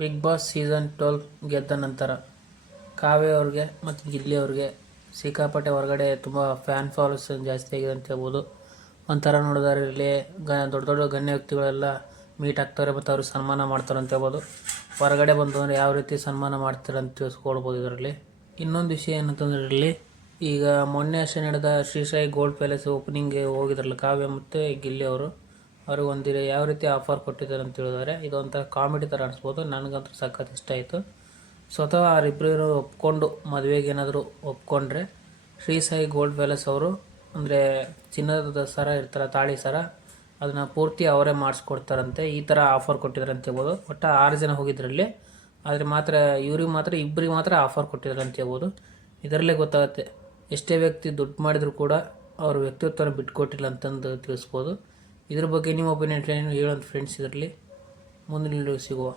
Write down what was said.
Big boss season 12 ಗೆದ್ದ ನಂತರ ಕಾವ್ಯ ಅವ್ರಿಗೆ ಮತ್ತು ಗಿಲ್ಲಿ ಅವ್ರಿಗೆ ಸಿಕ್ಕಾಪಟ್ಟೆ ಹೊರಗಡೆ ತುಂಬ ಫ್ಯಾನ್ ಫಾಲೋವರ್ಸ್ ಜಾಸ್ತಿ ಆಗಿದೆ ಅಂತ ಹೇಳ್ಬೋದು. ಒಂಥರ ನೋಡಿದ್ರೆ ಇಲ್ಲಿ ದೊಡ್ಡ ದೊಡ್ಡ ಗಣ್ಯ ವ್ಯಕ್ತಿಗಳೆಲ್ಲ ಮೀಟ್ ಆಗ್ತಾರೆ ಮತ್ತು ಅವ್ರಿಗೆ ಸನ್ಮಾನ ಮಾಡ್ತಾರೆ ಅಂತ ಹೇಳ್ಬೋದು. ಹೊರಗಡೆ ಬಂದು ಅಂದರೆ ಯಾವ ರೀತಿ ಸನ್ಮಾನ ಮಾಡ್ತಾರೆ ಅಂತ ತಿಳಿಸ್ಕೊಡ್ಬೋದು ಇದರಲ್ಲಿ. ಇನ್ನೊಂದು ವಿಷಯ ಏನಂತಂದ್ರೆ ಇಲ್ಲಿ ಈಗ ಮೊನ್ನೆ ಅಷ್ಟೇ ನಡೆದ ಶ್ರೀ ಸಾಯಿ ಗೋಲ್ಡ್ ಪ್ಯಾಲೇಸ್ ಓಪನಿಂಗ್ಗೆ ಹೋಗಿದ್ರಲ್ಲ ಕಾವ್ಯ ಮತ್ತು ಗಿಲ್ಲಿ ಅವರು. ಅವ್ರಿಗೆ ಒಂದಿರ ಯಾವ ರೀತಿ ಆಫರ್ ಕೊಟ್ಟಿದ್ದಾರೆ ಅಂತ ಹೇಳಿದರೆ ಇದೊಂಥರ ಕಾಮಿಡಿ ಥರ ಅನಿಸ್ಬೋದು. ನನಗಂತೂ ಸಖತ್ ಇಷ್ಟ ಆಯಿತು. ಸ್ವತಃ ಅವರಿಬ್ಬರು ಒಪ್ಕೊಂಡು ಮದುವೆಗೆ ಏನಾದರೂ ಒಪ್ಕೊಂಡ್ರೆ ಶ್ರೀ ಸಾಯಿ ಗೋಲ್ಡ್ ಪ್ಯಾಲೇಸ್ ಅವರು ಅಂದರೆ ಚಿನ್ನದ ಸರ ಇರ್ತಾರೆ, ತಾಳಿ ಸರ, ಅದನ್ನು ಪೂರ್ತಿ ಅವರೇ ಮಾಡಿಸ್ಕೊಡ್ತಾರಂತೆ. ಈ ಥರ ಆಫರ್ ಕೊಟ್ಟಿದ್ದಾರೆ ಅಂತ ಹೇಳ್ಬೋದು. ಒಟ್ಟು 6 ಜನ ಹೋಗಿದ್ರಲ್ಲಿ, ಆದರೆ ಮಾತ್ರ ಇಬ್ಬರಿಗೆ ಮಾತ್ರ ಆಫರ್ ಕೊಟ್ಟಿದ್ದಾರೆ ಅಂತ ಹೇಳ್ಬೋದು. ಇದರಲ್ಲೇ ಗೊತ್ತಾಗುತ್ತೆ ಎಷ್ಟೇ ವ್ಯಕ್ತಿ ದುಡ್ಡು ಮಾಡಿದರೂ ಕೂಡ ಅವ್ರ ವ್ಯಕ್ತಿತ್ವನ ಬಿಟ್ಕೊಟ್ಟಿಲ್ಲ ಅಂತಂದು ತಿಳಿಸ್ಬೋದು. ಇದ್ರ ಬಗ್ಗೆ ನಿಮ್ಮ ಒಪಿನಿಯನ್ ಹೇಳೋದು ಫ್ರೆಂಡ್ಸ್. ಇದರಲ್ಲಿ ಮುಂದಿನ ಸಿಗುವ.